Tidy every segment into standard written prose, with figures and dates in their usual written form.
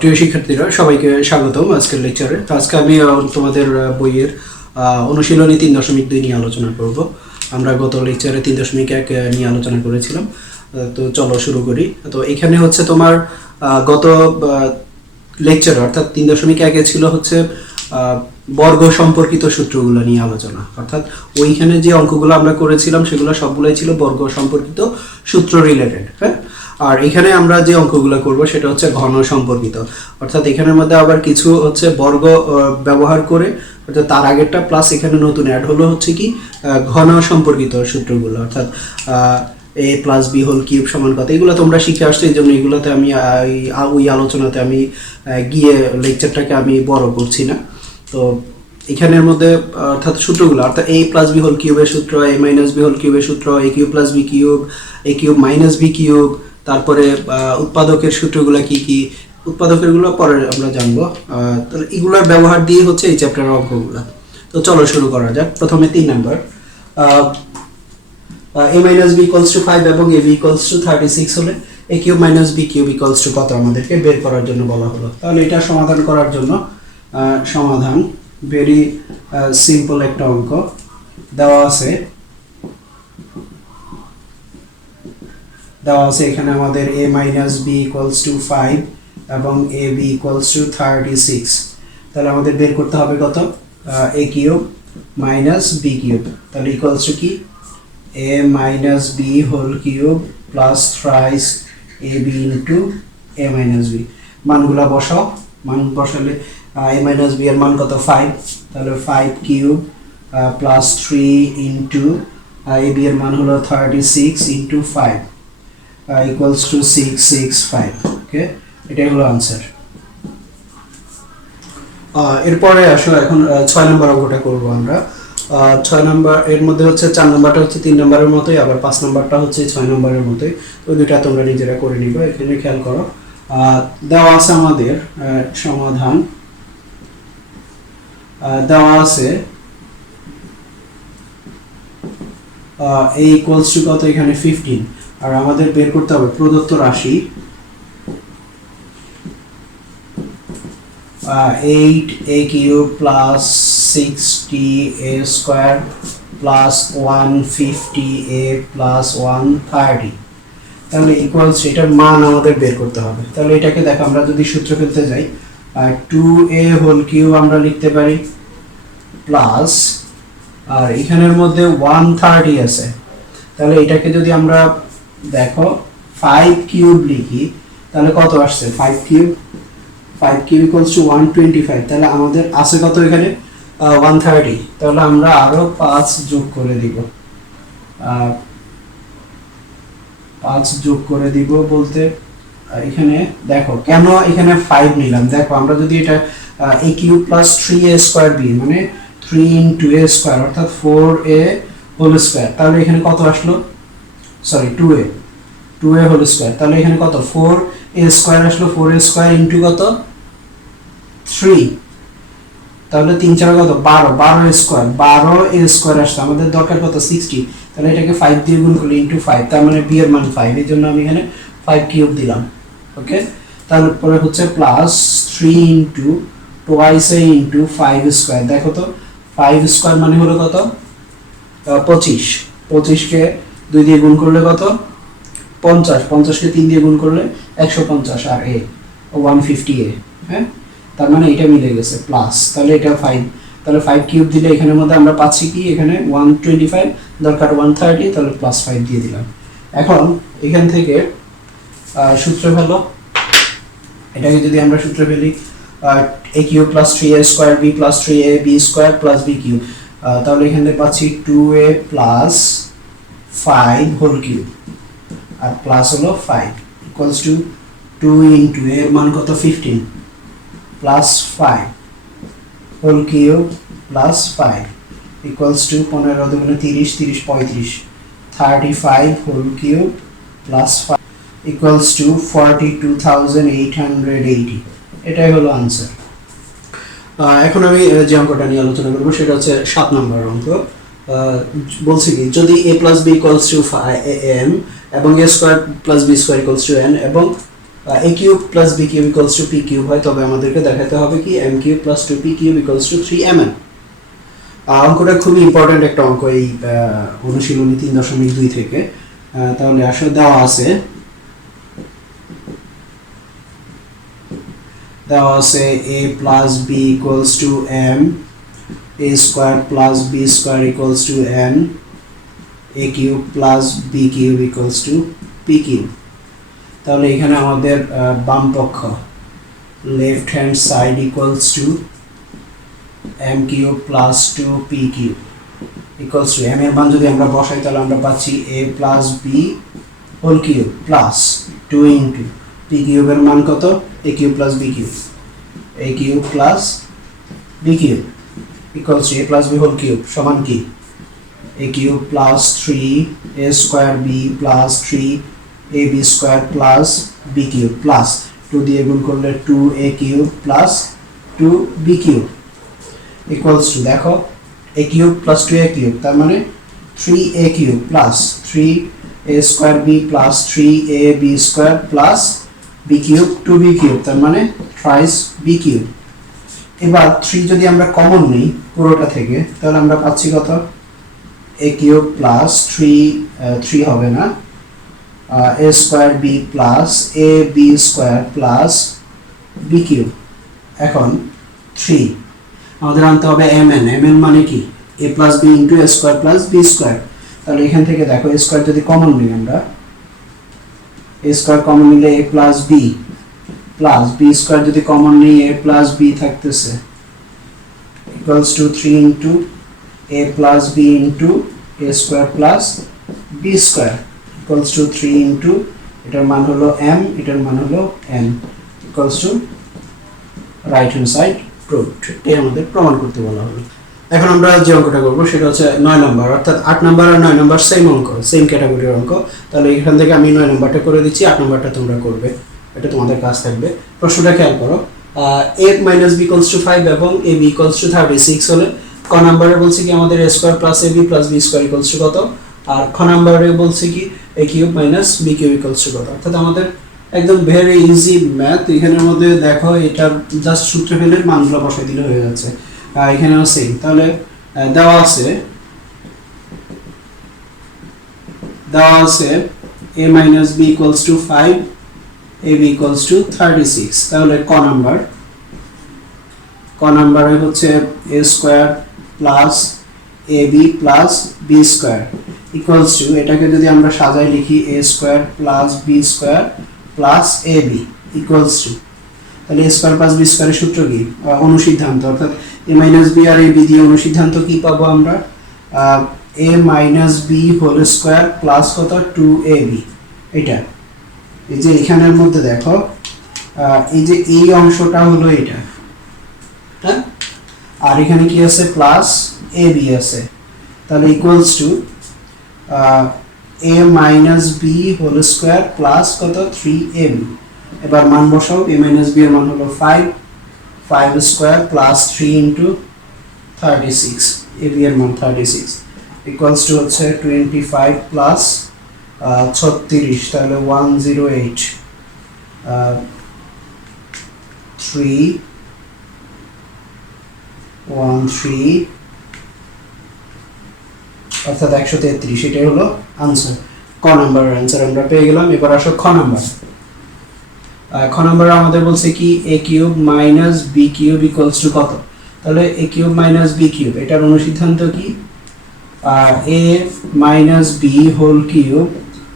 প্রিয় শিক্ষার্থীরা, সবাইকে স্বাগতম আজকের লেকচারে। আজকে আমি তোমাদের বইয়ের অনুশীলনী 3.2 নিয়ে আলোচনা করব। আমরা গত লেকচারে 3.1 নিয়ে আলোচনা করেছিলাম। তো চলো শুরু করি। তো এখানে হচ্ছে তোমার গত লেকচার অর্থাৎ 3.1 ছিল হচ্ছে বর্গ সম্পর্কিত সূত্রগুলো নিয়ে আলোচনা, অর্থাৎ ওইখানে যে অঙ্কগুলো আমরা করেছিলাম সেগুলো সবগুলোই ছিল বর্গ সম্পর্কিত সূত্র রিলেটেড। হ্যাঁ, আর এখানে আমরা যে অঙ্কগুলো করব সেটা হচ্ছে ঘন সম্পর্কিত, অর্থাৎ এখানের মধ্যে আবার কিছু হচ্ছে বর্গ ব্যবহার করে, অর্থাৎ তার আগেরটা প্লাস এখানে নতুন অ্যাড হলো হচ্ছে কি ঘন সম্পর্কিত সূত্রগুলো, অর্থাৎ a plus b whole cube সমান কত, এগুলো তোমরা শিখে আসছো। এই জন্য এগুলোতে আমি ওই আলোচনাতে আমি গিয়ে লেকচারটাকে আমি বড় করছি না। তো এখানের মধ্যে অর্থাৎ সূত্রগুলো, অর্থাৎ a প্লাস বি হোল কিউবের সূত্র, a মাইনাস বি হোল কিউবের সূত্র, a cube plus b cube, a cube minus b cube, তারপরে উৎপাদকের সূত্রগুলো কি কি, উৎপাদকেরগুলো পরে আমরা জানবো। তাহলে এগুলোর ব্যবহার দিয়ে হচ্ছে এই চ্যাপ্টারের অঙ্কগুলো। তো চলো শুরু করা যাক। প্রথমে 3 number, a minus b equals to 5 এবং a b ইকুয়ালস টু 36 হলে a cube minus b cube equals to কত আমাদেরকে বের করার জন্য বলা হলো। তাহলে এটা সমাধান করার জন্য সমাধান ভেরি সিম্পল একটা অঙ্ক দেওয়া আছে। এখানে আমাদের a minus b equals to 5 এবং a b ইকুয়ালস টু 36। তাহলে আমাদের বের করতে হবে কত, a cube minus b cube, তাহলে ইকুয়ালস টু কি a minus b whole cube plus thrice ab into a minus b। মানগুলা বসাও, মান বসালে a মাইনাস b এর মান কত 5, তাহলে 5 কিউব প্লাস 3 ইনটু ab এর মান হলো 36 ইনটু 5 equals to 665. ওকে, এটাই হলো आंसर। এরপরে আসো এখন 6 নম্বর অঙ্কটা করব আমরা। 6 নম্বর এর মধ্যে হচ্ছে 4 নম্বরটা হচ্ছে 3 নম্বরের মতোই, আবার 5 নম্বরটা হচ্ছে 6 নম্বরের মতোই। তো দুইটা তোমরা নিজেরা করে নিবে। এখানে খেয়াল করো, দেওয়া আছে আমাদের সমাধান, দেওয়া আছে a equals to কত, এখানে 15, আর আমাদের বের করতে হবে প্রদত্ত রাশি 8a cube plus 60a square plus 150a plus 130। তাহলে ইকুয়ালস এটার মান আমাদের বের করতে হবে। তাহলে এটাকে দেখো, আমরা যদি সূত্র ফেলতে যাই 2a হোল কিউব আমরা লিখতে পারি প্লাস, আর এখানের মধ্যে 130 আছে, তাহলে এটাকে যদি আমরা দেখো 5 কিউব লিখি তাহলে কত আসছে, 5 কিউব ইকুয়ালস টু 125। তাহলে আমাদের আছে কত এখানে 130, তাহলে আমরা আরো 5 যোগ করে দিব। 5 যোগ করে দিব বলতে এখানে দেখো কেন এখানে 5 নিলাম, দেখো আমরা যদি এটা a cube plus 3a square b মানে 3 ইনটু a স্কয়ার অর্থাৎ 4a হোল স্কয়ার, তাহলে এখানে কত আসলো, সরি 2a হোল স্কয়ার, তাহলে এখানে কত 4a স্কয়ার আসলো, 4a স্কয়ার ইনটু কত 3, তাহলে 3 4 কত 12a স্কয়ার, 12a স্কয়ার আসলো, আমাদের দরকার কত 60, তাহলে এটাকে 5 দিয়ে গুণ করলে ইনটু 5, তার মানে b এর মান 5, এর জন্য আমি এখানে 5 কিউব দিলাম। ওকে, তারপরে হচ্ছে plus 3 into twice a into 5 square, দেখো তো 5 স্কয়ার মানে হলো কত 25, 25 কে 2 দিয়ে গুণ করলে কত 50, 50 কে 3 দিয়ে গুণ করলে 150, আর a 150a। হ্যাঁ, তার মানে এটা মিলে গেছে প্লাস, তাহলে এটা 5, তাহলে 5 কিউব দিলে এখানের মধ্যে আমরা পাচ্ছি কি এখানে 125, দরকার 130, তাহলে প্লাস 5 দিয়ে দিলাম। এখন এখান থেকে সূত্র ফেলো, এটাকে যদি আমরা সূত্র ফেলি a cube plus 3a square b plus 3ab square plus b cube, তাহলে এখানে পাচ্ছি 2a প্লাস 5 হোল কিউব আর প্লাস হলো 5 ইকুয়ালস টু 2 ইনটু এর মান কত 15 plus 5 whole cube plus 5 equals to 15 দুগুণে 30, 30 35, 35 whole cube plus 5 equals to 42,880। এটাই হলো आंसर। এখন আমি যে অঙ্কটা নিয়ে আলোচনা করব সেটা হচ্ছে 7 নম্বর অঙ্ক। বলছি কি, যদি a plus b equals two m এবং a square plus b square equals two n এবং a cube plus b cube equals two p cube হয়, তবে আমাদেরকে দেখাতে হবে কি m cube plus 2p cube equals two 3mn। অঙ্কটা খুবই ইম্পর্টেন্ট একটা অঙ্ক এই অনুশীলনী 3.2 থেকে। তাহলে আসলে দেওয়া আছে a plus b equals two m, a square plus b square equals two n, a cube plus b cube equals two p cube. তাহলে এখানে আমাদের বাম পক্ষ left hand side equals to m cube plus 2p cube equals two m এর মান যদি আমরা বসাই তাহলে আমরা পাচ্ছি a plus b whole cube plus 2 into p কিউবের মান কত, a cube plus b cube, a cube plus b cube equals to a plus b whole cube সমান কি a cube plus 3 a square b plus 3 ab square plus b cube plus 2 দিয়ে গুণ করলে 2a cube plus 2b cube equals to দেখো a cube plus 2a cube তার মানে 3a cube plus 3a square b plus 3ab square plus b cube 2b cube তার মানে thrice b cube. এবার 3 যদি আমরা কমন নিই পুরোটা থেকে তাহলে আমরা পাচ্ছি কত a কিউব প্লাস 3 হবে না a square b plus ab square plus b cube. এখন 3 আমাদের আনতে হবে mn মানে কি a plus b into a square plus b square. তাহলে এখান থেকে দেখো a স্কয়ার যদি কমন নিই আমরা a স্কয়ার কমন নিলে a plus b plus b square যদি কমন নিই a প্লাস b থাকতেছে equals to 3 into a plus b into a square plus b square equals two 3 into এটার মান হলো m এটার মান হলো n equals to right hand side proved. এই আমাদের প্রমাণ করতে বলা হলো। এখন আমরা যে অঙ্কটা করব সেটা হচ্ছে 9 নাম্বার, অর্থাৎ 8 নাম্বার আর 9 নাম্বার সেম অঙ্ক, সেম ক্যাটাগরির অঙ্ক। তাহলে এখান থেকে আমি 9 নাম্বারটা করে দিচ্ছি, 8 নাম্বারটা তোমরা করবে, এটা তোমাদের কাজ থাকবে। প্রশ্নটা খেয়াল করো, a minus b equals to 5 এবং ab ইকুয়ালস টু 36 হলে ক নাম্বারে বলছে কি আমাদের a square plus ab plus b square equals to কত, আর খ নাম্বারে বলছে কি a cube minus b cube equals to কত। অর্থাৎ আমাদের একদম ভেরি ইজি ম্যাথ। এখানের মধ্যে দেখো এটা জাস্ট সূত্র ফেলে মানগুলো বসাই দিলে হয়ে যাচ্ছে। এখানেও সেম। তাহলে দেওয়া আছে a minus b equals to 5 ab equals to 36। তাহলে ক নাম্বারে হচ্ছে a square plus ab plus b square equals to, এটাকে যদি আমরা সাজাই লিখি a square plus b square plus ab equals to, তাহলে a স্কয়ার প্লাস b স্কয়ারের সূত্র কি, অনুসিদ্ধান্ত। অর্থাৎ a মাইনাস b আর ab দিয়ে অনুসিদ্ধান্ত কি পাবো আমরা, a minus b whole square plus কত 2ab। এটা এই যে এখানের মধ্যে দেখো এই যে এই অংশটা হলো এটা, হ্যাঁ, আর এখানে কি আছে প্লাস ab আছে, তাহলে equals to a minus b whole square plus কত 3ab। এবার মান বসাও, a মাইনাস b এর মান হলো 5 স্কয়ার প্লাস 3 ইনটু 36, ab এর মান 36 ইকুয়ালস টু হচ্ছে 25 প্লাস 36, তাহলে 108 313 অর্থাৎ 133, এটাই হলো আনসার। ক নাম্বারের আনসার আমরা পেয়ে গেলাম। এবার আসো খ নাম্বার। খ নাম্বারে আমাদের বলছে কি a cube minus b cube equals to কত। তাহলে a cube minus b cube এটার অনুসিদ্ধান্ত কি, a minus b whole cube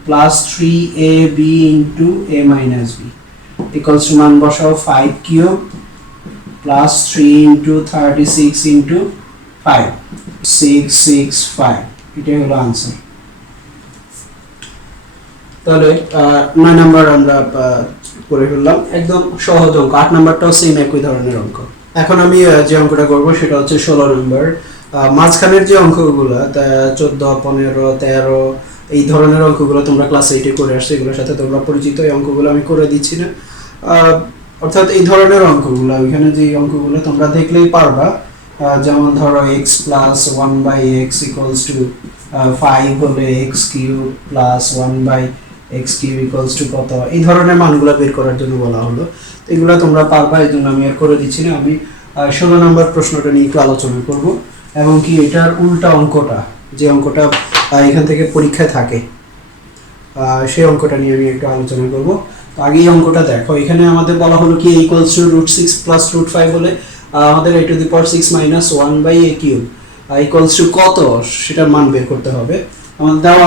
plus 3ab into a minus b equals to মান বসাও 5 কিউব প্লাস 3 ইনটু 36 ইনটু 5 665, এটাই হলো আনসার। তাহলে 9 নাম্বার আমরা করে ফেললাম, একদম সহজ অঙ্ক। 8 নাম্বারটাও সেম একই ধরনের অঙ্ক। এখন আমি যে অঙ্কটা করব সেটা হচ্ছে 16 নাম্বার। মাঝখানের যে অঙ্কগুলো 14 15 13 এই ধরনের অঙ্কগুলো তোমরা ক্লাস 8 এ করে আসছো, এগুলোর সাথে তোমরা পরিচিত। এই অঙ্কগুলো আমি করে দিচ্ছি না, অর্থাৎ এই ধরনের অঙ্কগুলো এখানে যে অঙ্কগুলো তোমরা দেখলেই পারবা। যেমন ধরো x plus 1/x equals to 5 হলে x cube plus 1/x x cube equals to কত, এই ধরনের মানগুলো বের করার জন্য বলা হলো। তো এগুলো তোমরা পারবা, এই জন্য আমি আর করে দিচ্ছি না। আমি 16 নম্বর প্রশ্নটা নিয়ে একটু আলোচনা করব, এবং কি এটার উল্টা অঙ্কটা, যে অঙ্কটা এখান থেকে পরীক্ষায় থাকে, সেই অঙ্কটা নিয়ে আমি একটু আলোচনা করব। তো আগে এই অঙ্কটা দেখো, এখানে আমাদের বলা হলো কি ইকুয়ালস টু √6 প্লাস √5 হলে আমাদের a to the power 6 minus 1 by a cube equals to কত সেটার মান বের করতে হবে। আমাদের দেওয়া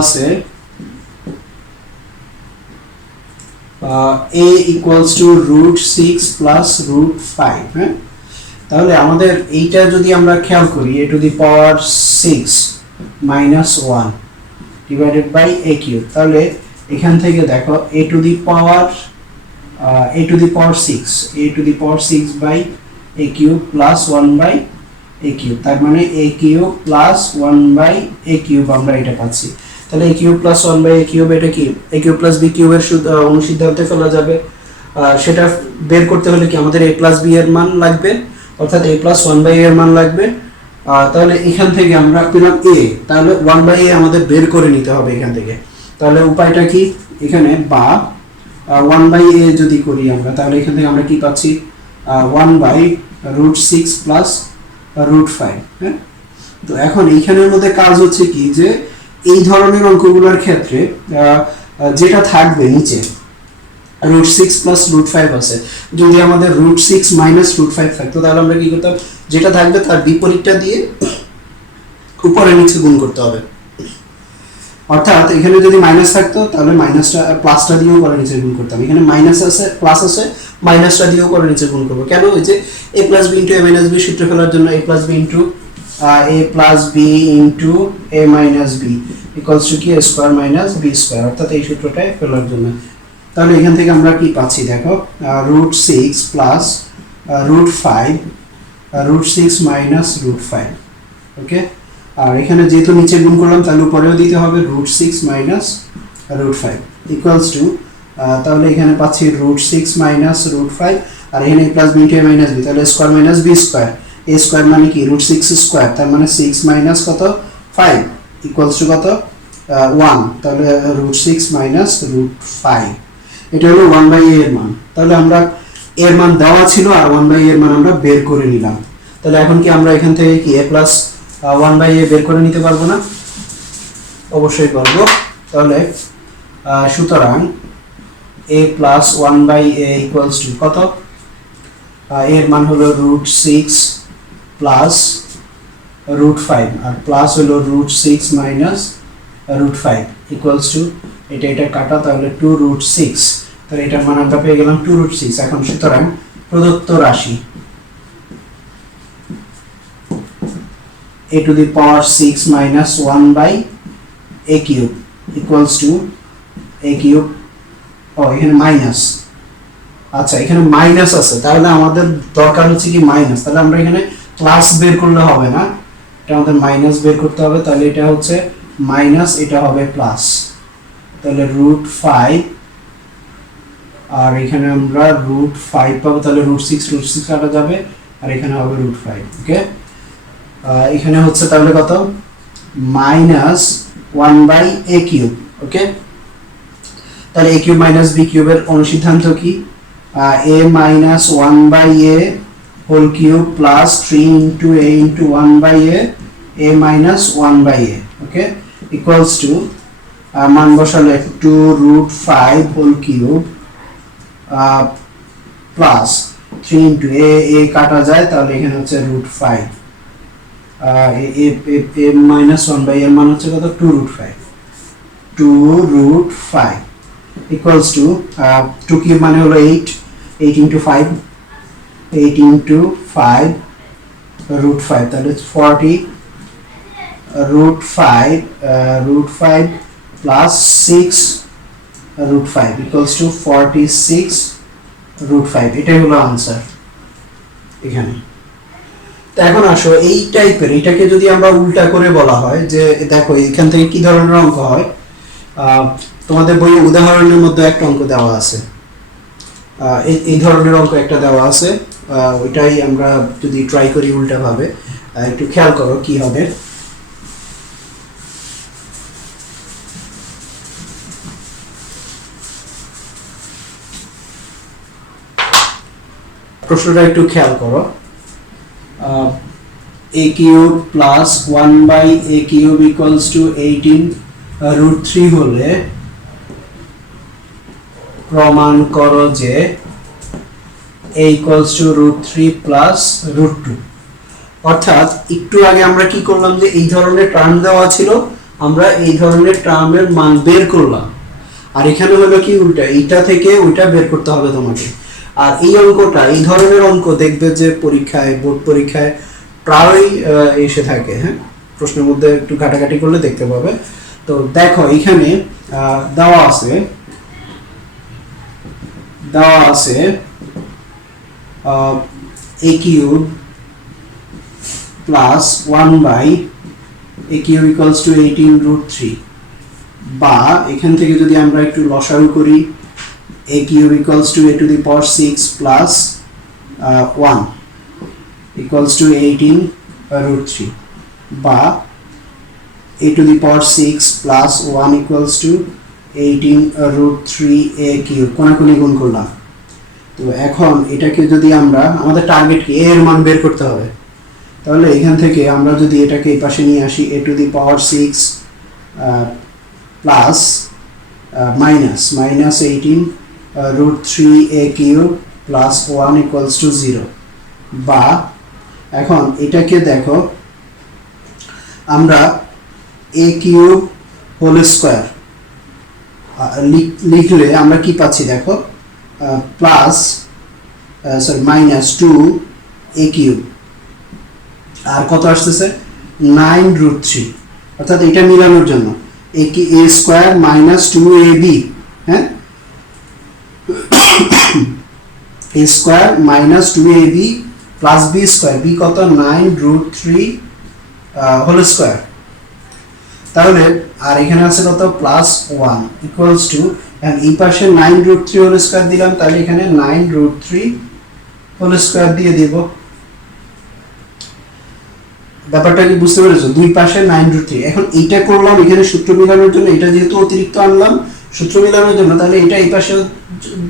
আছে a ইকুয়ালস টু √6 প্লাস √5। হ্যাঁ, তাহলে আমাদের এইটা যদি আমরা খেয়াল করি a to the power 6 minus 1 divided by a cube, তাহলে এখান থেকে দেখো a to the power 6 by a cube plus 1 by a cube, তার মানে a cube plus 1 by a cube আমরা এটা পাচ্ছি। তাহলে a cube plus 1 by a cube, এটা কি a কিউব প্লাস b কিউবের অনুসিদ্ধান্তে ফেলা যাবে। সেটা বের করতে হলে কি আমাদের a প্লাস b এর মান লাগবে, অর্থাৎ a প্লাস 1 বাই a এর মান লাগবে। তাহলে এখান থেকে আমরা পেলাম a, তাহলে 1 বাই a আমাদের বের করে নিতে হবে এখান থেকে। তাহলে উপায়টা কি, এখানে বা 1 বাই a যদি করি আমরা, তাহলে এখান থেকে আমরা কি পাচ্ছি 1 বাই √6 প্লাস √5। হ্যাঁ, তো এখন এইখানের মধ্যে কাজ হচ্ছে কি, যে এই ধরনের অঙ্কগুলোর ক্ষেত্রে যেটা থাকবে নিচে √6 প্লাস √5 আছে, যদি আমাদের √6 মাইনাস √5 থাকতো, তাহলে আমরা কি করতাম, যেটা থাকবে তার বিপরীতটা দিয়ে উপরে নিচে গুণ করতে হবে। অর্থাৎ এখানে যদি মাইনাস থাকতো তাহলে মাইনাসটা প্লাসটা দিয়েও উপরে নিচে গুণ করতাম, এখানে মাইনাস আছে প্লাস আছে, মাইনাসটা দিয়েও উপরে নিচে গুণ করবো। কেন, ওই যে a plus b into a minus b সূত্র ফেলার জন্য a plus b into a minus b equals to কি a square minus b square, অর্থাৎ এই সূত্রটাই ফেলার জন্য। তাহলে এখান থেকে আমরা কি পাচ্ছি দেখো, √6 প্লাস √5 √6 মাইনাস √5। ওকে, আর এখানে যেহেতু নিচে গুণ করলাম তাহলে উপরেও দিতে হবে √6 মাইনাস √5 ইকুয়ালস টু, তাহলে এখানে পাচ্ছি √6 মাইনাস √5, আর এখানে a plus b into a minus b, তাহলে square minus b square, a square মানে কি √6 স্কয়ার, তার মানে 6 মাইনাস কত 5 ইকুয়ালস টু কত 1, তাহলে √6 মাইনাস √5, এটা হলো 1 বাই a এর মান। তাহলে আমরা এর মান দেওয়া ছিল আর 1 বাই a এর মান আমরা বের করে নিলাম। তাহলে এখন কি আমরা এখান থেকে কি a প্লাস 1 বাই a বের করে নিতে পারবো না? অবশ্যই পারবো। তাহলে সুতরাং a plus 1 by a equals to কত, এর মান হলো √6 প্লাস √5, আর প্লাস হলো √6 মাইনাস √5 ইকুয়ালস টু, এটা কাটা, তাহলে 2√6, তাহলে এটার মান আমরা পেয়ে গেলাম 2√6। এখন সুতরাং প্রদত্ত রাশি a to the power 6 minus 1 by a cube equals to a cube, এখানে মাইনাস, আচ্ছা এখানে মাইনাস আছে, তাহলে আমাদের দরকার হচ্ছে কি মাইনাস, তাহলে আমরা এখানে প্লাস বের করলে হবে না, এটা আমাদের মাইনাস বের করতে হবে। তাহলে এটা হচ্ছে মাইনাস, এটা হবে প্লাস, তাহলে √5, আর এখানে আমরা √5 পাবো, তাহলে √6 কাটা যাবে, আর এখানে হবে √5। ওকে, এখানে হচ্ছে তাহলে কত, minus 1 by a cube. Okay, তাহলে a কিউব মাইনাস b কিউবের অনুসিদ্ধান্ত কি, a minus 1 by a whole cube plus 3 into a into 1 by a minus 1 by a। Okay, equals to, মান বসালে 2√5 whole cube plus 3 into a কাটা যায়, তাহলে এখানে হচ্ছে √5, a মাইনাস 1 বাই এর মান হচ্ছে কত, 2√5 ইকুয়ালস টু 2 কিউব মানে হলো 8 ইন্টু 5 √5, তাহলে 40 √5 প্লাস 6 √5 ইকুয়ালস টু 46 √5, এটাই হলো আনসার এখানে। তো এখন আসো এই টাইপের, এটাকে যদি আমরা উল্টা করে বলা হয় যে দেখো এখান থেকে কি ধরনের অঙ্ক হয়, তোমাদের বইয়ে উদাহরণের মধ্যে একটা অঙ্ক দেওয়া আছে, এই ধরনের অঙ্ক একটা দেওয়া আছে, ওইটাই আমরা যদি ট্রাই করি উল্টা ভাবে, একটু খেয়াল করো কি হবে। প্রশ্নটা একটু খেয়াল করো, a cube plus 1/a cube equals two 18√3 হলে প্রমাণ করো যে a ইকুয়ালস টু √3 প্লাস √2। অর্থাৎ একটু আগে আমরা কি করলাম, যে এই ধরনের টার্ম দেওয়া ছিল, আমরা এই ধরনের টার্মের মান বের করলাম, আর এখানে হলো কি উল্টা, এইটা থেকে ওইটা বের করতে হবে তোমাকে। আর এই অঙ্কটা, এই ধরনের অঙ্ক দেখবে যে পরীক্ষায়, বোর্ড পরীক্ষায় প্রায়ই এসে থাকে। হ্যাঁ, প্রশ্নের মধ্যে একটু ঘাটাঘাটি করলে দেখতে পাবে। তো দেখো এখানে দেওয়া আছে a cube plus 1/a cube equals two 18√3, বা এখান থেকে যদি আমরা একটু লসাগু করি, a cube equals to a to the power 6 plus 1 equals to 18√3, বা a to the power 6 plus 1 equals to 18√3a cube, কোনাকুনি গুণ করলাম। তো এখন এটাকে যদি আমরা, আমাদের টার্গেট কি, a এর মান বের করতে হবে, তাহলে এখান থেকে আমরা যদি এটাকে এই পাশে নিয়ে আসি, a to the power 6 plus minus 18√3a cube plus 1 equals to 0, বা এখন এটাকে দেখো আমরা a কিউব হোল স্কয়ার লিখলে আমরা কি পাচ্ছি দেখো, প্লাস মাইনাস 2a কিউব, আর কত আসতেছে 9√3, অর্থাৎ এটা মিলানোর জন্য a স্কয়ার মাইনাস 2ab, হ্যাঁ, a square minus 2ab plus b square, b কত 9√3 হোল স্কয়ার, তাহলে আর এখানে আছে কত প্লাস 1 ইকুয়ালস টু, এই পাশে 9√3 হোল স্কয়ার দিলাম, তাহলে এখানে 9√3 হোল স্কয়ার দিয়ে দেব। ব্যাপারটা কি বুঝতে পেরেছো? দুই পাশে 9√3। এখন এইটা করলাম এখানে সূত্র মিলানোর জন্য, এটা যেহেতু অতিরিক্ত আনলাম সূত্র মিলানোর জন্য, তাহলে এটা এই পাশে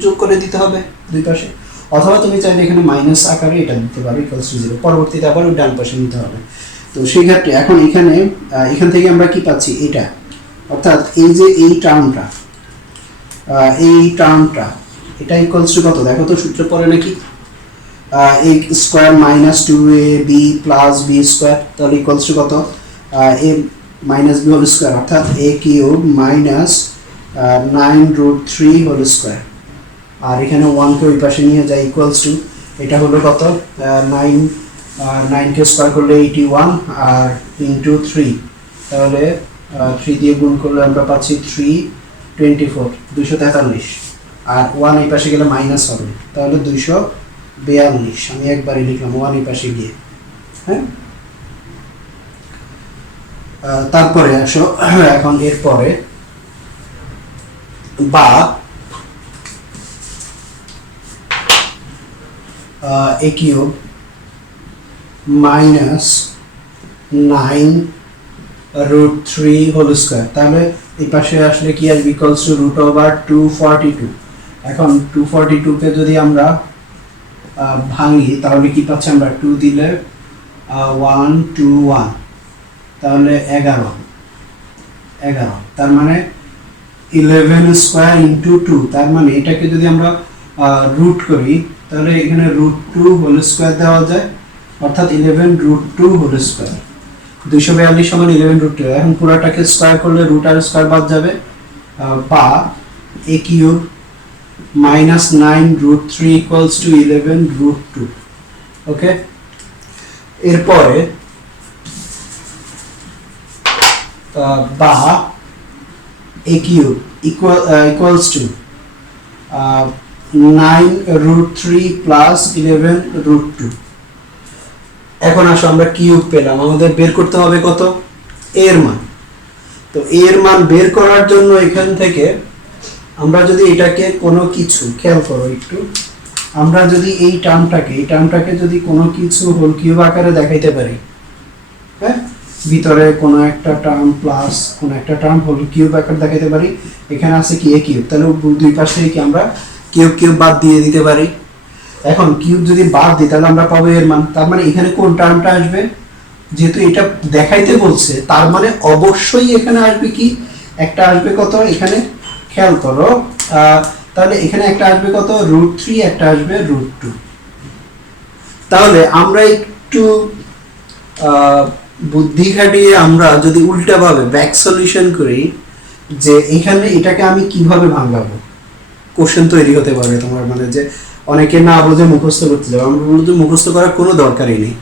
যোগ করে দিতে হবে দুই পাশে, অথবা তুমি চাইলে এখানে মাইনাস আকারে এটা দিতে পারো ইকুয়ালস টু 0, পরবর্তীতে আবার ওই ডান পাশে নিতে হবে। তো সেই ক্ষেত্রে এখন এখান থেকে আমরা কি পাচ্ছি, এটা, অর্থাৎ এই যে এই টার্মটা এটা ইকুয়ালস টু কত দেখো তো, সূত্র পড়ে নাকি, a square minus 2ab plus b square, তাহলে ইকুয়ালস টু কত, a minus b whole square, অর্থাৎ a cube minus 9√3 whole square, আর এখানে 1 কে ওই পাশে নিয়ে যায় ইকুয়ালস টু, এটা হলো কত 9 কে স্কয়ার করলে 81 আর ইনটু 3, তাহলে 3 দিয়ে গুণ করলে আমরা পাচ্ছি 324 243, আর 1 এই পাশে গেলে মাইনাস হবে, তাহলে 242, আমি একবারই লিখলাম 1 এই পাশে গিয়ে। হ্যাঁ, তারপরে আসো এখন এরপরে, বা a cube minus 9√3 whole square, তাহলে এই পাশে আসলে কি আসবে, ইকুয়ালস টু √242। এখন 242 কে যদি আমরা ভাঙি তাহলে কি পাচ্ছি আমরা, 2 দিলে 1 2 1, তাহলে 11, তার মানে 11 স্কয়ার ইনটু 2, তার মানে এটাকে যদি আমরা রুট করি তাহলে এখানে √2 হোল স্কয়ার দেওয়া যায়, অর্থাৎ 11√2 হোল স্কয়ার, 242 সমান 11√2। এখন পুরোটাকে স্কয়ার করলে রুট আর স্কয়ার বাদ যাবে, বা a cube minus 9√3 equals to 11√2। ওকে, এরপরে বা a cube equals two 9√3 plus 11√2। এখন আসো আমরা কিউব পেলাম, আমাদের বের করতে হবে কত, এর মান। তো এর মান বের করার জন্য এখান থেকে আমরা যদি এটাকে কোনো কিছু, খেয়াল করো একটু, আমরা যদি এই টার্মটাকে যদি কোনো কিছু হোল কিউব আকারে দেখাইতে পারি, হ্যাঁ, ভিতরে কোনো একটা টার্ম প্লাস কোনো একটা টার্ম হোল কিউব আকারে দেখাইতে পারি, এখানে আছে কি a কিউব, তাহলে দুই পাশে কি আমরা কিউব বাদ দিয়ে দিতে পারি। এখন কিউব যদি বাদ দিই তাহলে আমরা পাবো এর মান, তার মানে এখানে কোন টার্মটা আসবে, যেহেতু এটা দেখাইতে বলছে তার মানে অবশ্যই এখানে আসবে কি, একটা আসবে কত এখানে, খেয়াল করো তাহলে এখানে একটা আসবে কত √3, একটা আসবে √2। তাহলে আমরা একটু বুদ্ধি খাটিয়ে আমরা যদি উল্টাভাবে ব্যাক সলিউশন করি যে এখানে এটাকে আমি কিভাবে ভাঙাবো, কোশ্চেন তৈরি হতে পারে তোমার, মানে যে অনেকে না বুঝে মুখস্থ করতে যাবে, আমরা বলবো যে মুখস্থ করার কোনো দরকারই নেই।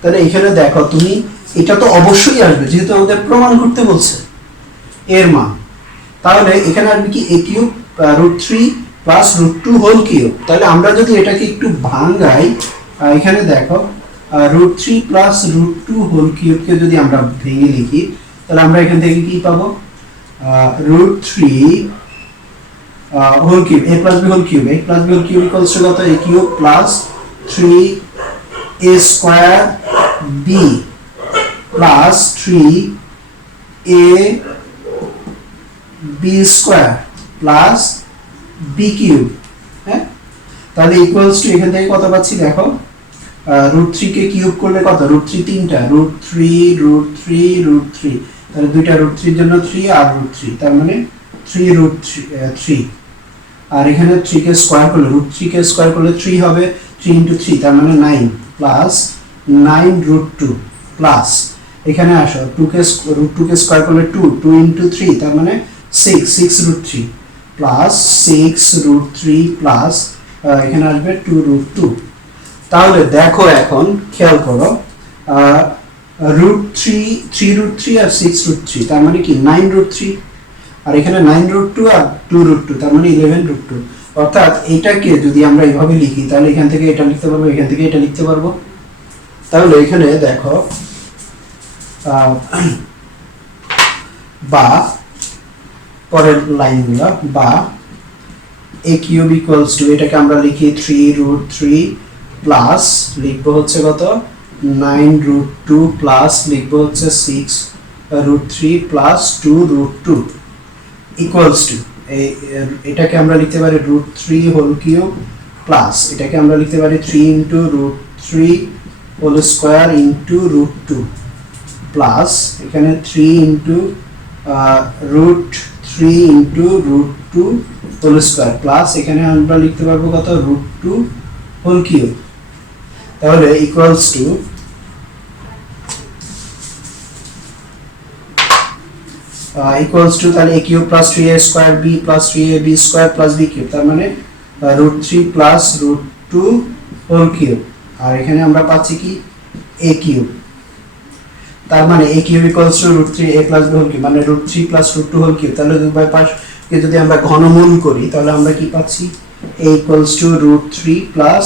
তাহলে এখানে দেখো তুমি, এটা তো অবশ্যই আসবে যেহেতু আমাদের প্রমাণ করতে বলছে এর মান, তাহলে এখানে আসবে কি a cube √3 plus √2 whole cube. তাহলে আমরা যদি এটাকে একটু ভাঙাই, এখানে দেখো √3 প্লাস √2 হোল কিউবকে যদি আমরা ভেঙে লিখি তাহলে আমরা এখান থেকে কি পাবো, √3 whole cube a plus b whole cube, a plus b whole cube equals to কত, a cube plus 3a square b plus 3a b square plus b cube. হ্যাঁ, তাহলে ইকুয়ালস টু এখান থেকে কত পাচ্ছি দেখো, √3 কে কিউব করলে কত, √3 তিনটা, √3 তাহলে দুইটা √3 এর জন্য 3 আর √3, তার মানে 3 আর এখানে 3 কে স্কয়ার করলে, √3 কে স্কয়ার করলে 3 হবে, 3 * 3 তার মানে 9 প্লাস 9 √2 প্লাস এখানে আসো 2 কে স্কয়ার করলে 2 * 3 তার মানে 6 √3 প্লাস 6 √3 প্লাস এখানে আসবে 2 √2। তাহলে দেখো এখন খেয়াল করো, √3 আর 6 √3 তার মানে কি 9 √3, আর এখানে 9 √2 আর 2 √2 তার মানে 11 √2। অর্থাৎ এটাকে যদি আমরা এইভাবে লিখি তাহলে এখান থেকে এটা লিখতে পারবো, এখান থেকে এটা লিখতে পারবো। তাহলে এখানে দেখো বা পরের লাইনগুলো, বা a কিউব ইকুয়ালস টু, এটাকে আমরা লিখি 3 √3 প্লাস লিখবো হচ্ছে কত 9 √2 প্লাস লিখবো হচ্ছে 6 √3 প্লাস 2 √2 ইকুয়ালস টু, এটাকে আমরা লিখতে পারি √3 হোল কিউব প্লাস এটাকে আমরা লিখতে পারি 3 * √3 হোল স্কয়ার ইনটু √2 প্লাস এখানে 3 * √3 ইনটু √2 হোল স্কয়ার প্লাস এখানে আমরা লিখতে পারবো কত √2 হোল কিউব। তাহলে ইকুয়ালস টু তাহলে a cube plus 3a square b plus 3ab square plus b cube, তার মানে √3 প্লাস √2 হোল কিউব, আর এখানে আমরা পাচ্ছি কি a কিউব, তার মানে a cube equals to √3a plus b whole cube, মানে √3 প্লাস √2 হোল কিউব। তাহলে দুই পাশকে যদি আমরা ঘনমূল করি তাহলে আমরা কি পাচ্ছি, a ইকুয়ালস টু √3 প্লাস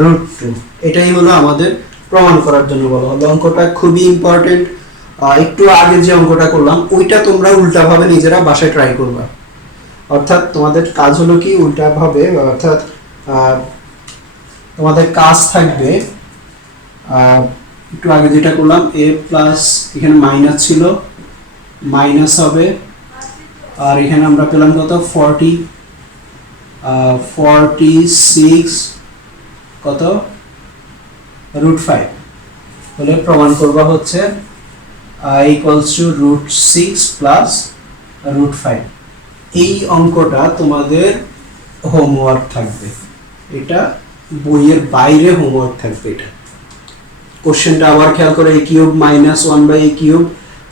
√2। এটাই হলো আমাদের প্রমাণ করার জন্য বলা হলো। অঙ্কটা খুবই ইম্পর্টেন্ট, একটু আগে যে অঙ্কটা করলাম ওইটা তোমরা উল্টাভাবে নিজেরা বাসায় ট্রাই করবা। অর্থাৎ তোমাদের কাজ হলো কি উল্টাভাবে, অর্থাৎ তোমাদের কাজ থাকবে একটু আগে যেটা করলাম a প্লাস এখানে মাইনাস ছিল, মাইনাস হবে, আর এখানে আমরা পেলাম কত 46 কত √5 হলে প্রমাণ করবা হচ্ছে ইকুয়ালস টু √6 প্লাস √5। এই অঙ্কটা তোমাদের হোমওয়ার্ক থাকবে, এটা বইয়ের বাইরে হোমওয়ার্ক থাকবে। এটা কোশ্চেনটা আবার খেয়াল করে, a cube minus 1/a cube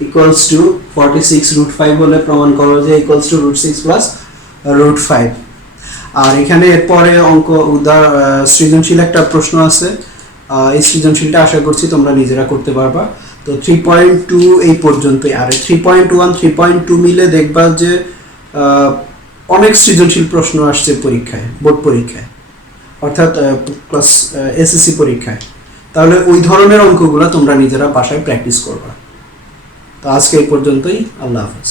equals two 46 √5 বলে প্রমাণ করো যে ইকুয়ালস টু √6 প্লাস √5। আর এখানে এরপরে অঙ্ক সৃজনশীল একটা প্রশ্ন আছে, এই সৃজনশীলটা আশা করছি তোমরা নিজেরা করতে পারবা। তো 3.2 এই পর্যন্তই, আর 3.1 3.2 মিলে দেখবা যে অনেক সৃজনশীল প্রশ্ন আসছে পরীক্ষায়, বোর্ড পরীক্ষায়, অর্থাৎ ক্লাস এসএসসি পরীক্ষায়। তাহলে ওই ধরনের অঙ্কগুলো তোমরা নিজেরা বাসায় প্র্যাকটিস করবা। তো আজকে এই পর্যন্তই, আল্লাহ হাফেজ।